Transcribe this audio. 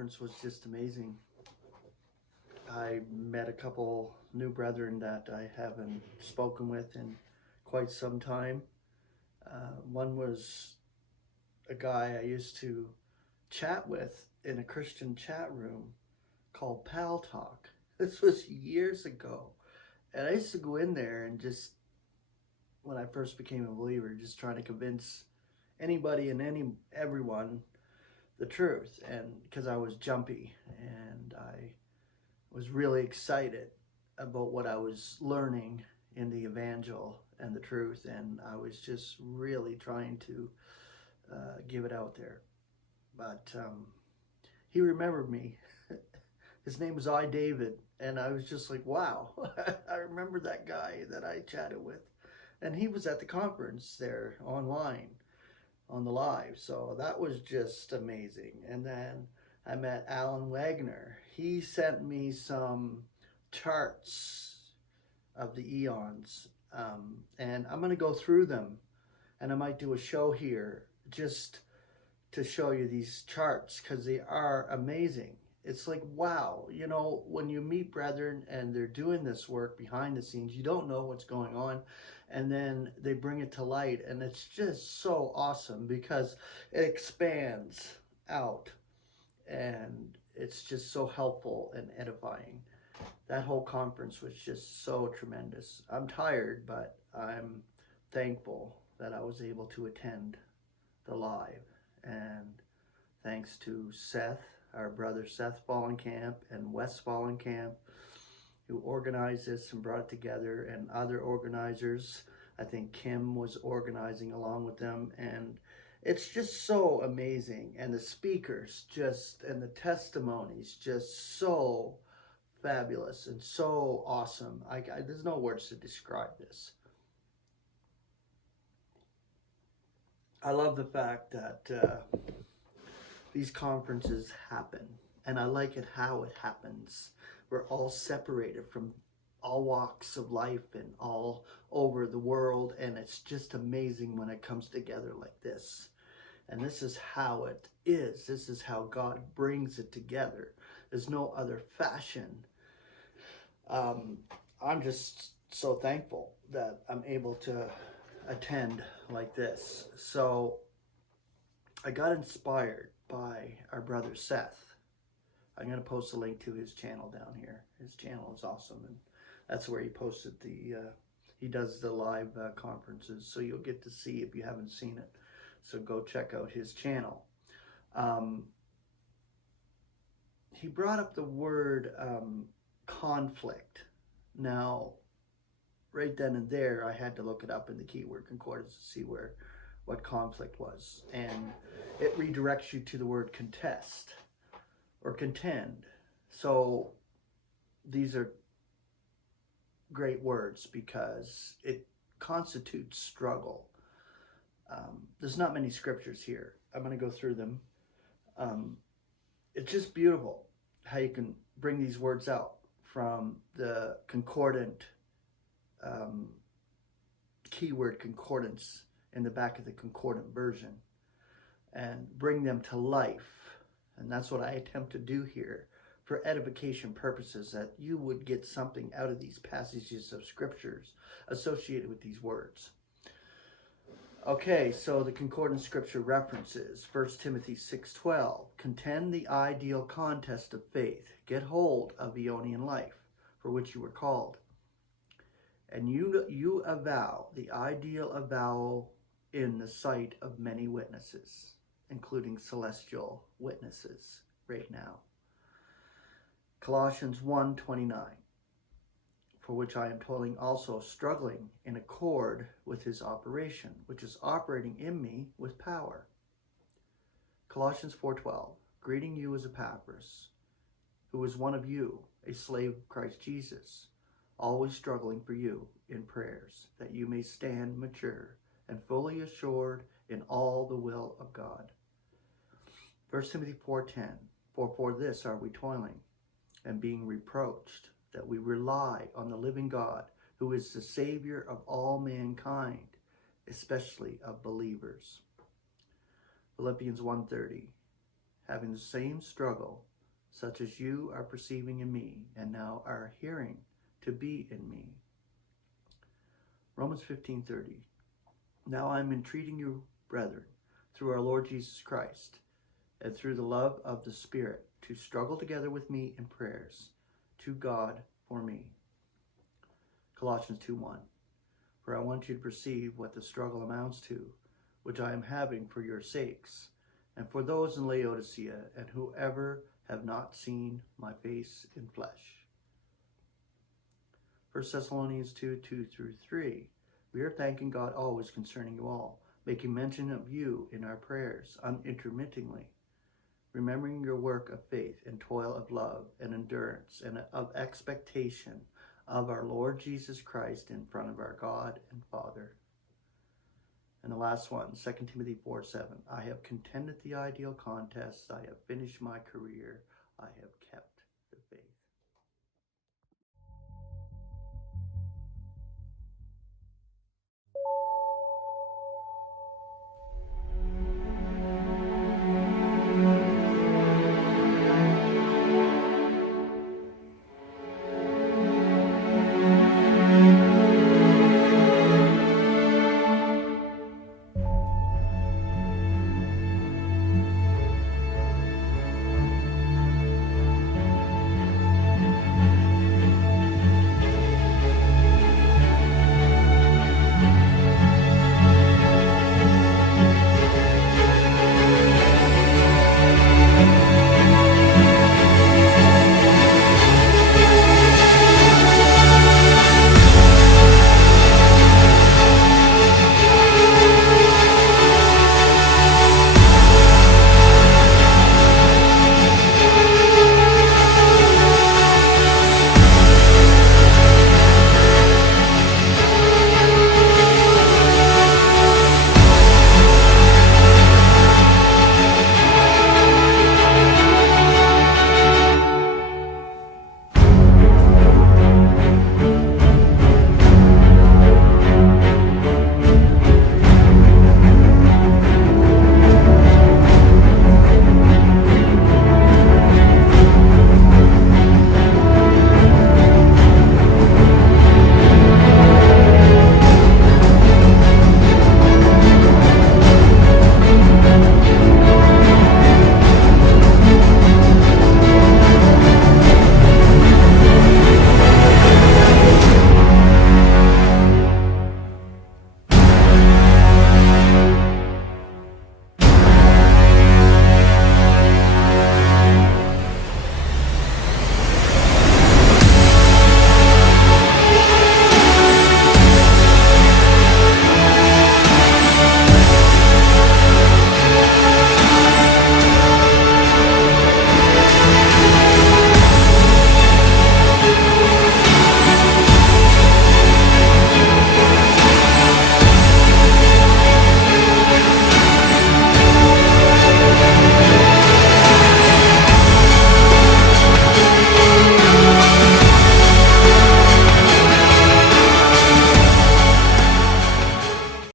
conference was just amazing. I met a couple new brethren that I haven't spoken with in quite some time. One was a guy I used to chat with in a Christian chat room called Pal Talk. This was years ago. And I used to go in there and just, when I first became a believer, just trying to convince anybody and everyone the truth. And because I was jumpy and I was really excited about what I was learning in the evangel and the truth, and I was just really trying to give it out there. But he remembered me. His name was David, and I was just like, wow, I remember that guy that I chatted with. And he was at the conference there online on the live, so that was just amazing. And then I met Alan Wagner. He sent me some charts of the eons, and I'm going to go through them, and I might do a show here just to show you these charts because they are amazing. It's like, wow, you know, when you meet brethren and they're doing this work behind the scenes, you don't know what's going on, and then they bring it to light, and it's just so awesome because it expands out, and it's just so helpful and edifying. That whole conference was just so tremendous. I'm tired, but I'm thankful that I was able to attend the live, and thanks to Seth, our brother Seth Fahlenkamp and Wes Fahlenkamp, who organized this and brought it together, and other organizers. I think Kim was organizing along with them, and it's just so amazing. And the speakers just, and the testimonies just so fabulous and so awesome. There's no words to describe this. I love the fact that these conferences happen, and I like it how it happens. We're all separated from all walks of life and all over the world, and it's just amazing when it comes together like this. And this is how it is. This is how God brings it together. There's no other fashion. I'm just so thankful that I'm able to attend like this. So I got inspired by our brother Seth. I'm going to post a link to his channel down here. His channel is awesome, and that's where he posted he does the live conferences, so you'll get to see if you haven't seen it. So go check out his channel. He brought up the word conflict. Now, right then and there, I had to look it up in the keyword concordance to see what conflict was. And it redirects you to the word contest or contend. So these are great words because it constitutes struggle. There's not many scriptures here. I'm going to go through them. It's just beautiful how you can bring these words out from the concordant keyword concordance in the back of the concordant version and bring them to life. And that's what I attempt to do here for edification purposes, that you would get something out of these passages of scriptures associated with these words. Okay, so the concordant scripture references 1 Timothy 6:12. Contend the ideal contest of faith. Get hold of Aeonian life, for which you were called. And you avow the ideal avowal in the sight of many witnesses, including celestial witnesses right now. Colossians 1:29. For which I am toiling also, struggling in accord with his operation, which is operating in me with power. Colossians 4:12, greeting you as Epaphras, who is one of you, a slave of Christ Jesus, always struggling for you in prayers, that you may stand mature and fully assured in all the will of God. 1 Timothy 4:10, for this are we toiling and being reproached, that we rely on the living God, who is the Savior of all mankind, especially of believers. Philippians 1:30, having the same struggle such as you are perceiving in me and now are hearing to be in me. Romans 15:30. Now I am entreating you, brethren, through our Lord Jesus Christ, and through the love of the Spirit, to struggle together with me in prayers to God for me. Colossians 2:1. For I want you to perceive what the struggle amounts to, which I am having for your sakes, and for those in Laodicea, and whoever have not seen my face in flesh. 1 Thessalonians 2:2-3. We are thanking God always concerning you all, making mention of you in our prayers unintermittingly, remembering your work of faith and toil of love and endurance and of expectation of our Lord Jesus Christ in front of our God and Father. And the last one, 2 Timothy 4:7. I have contended the ideal contest. I have finished my career. I have kept the faith.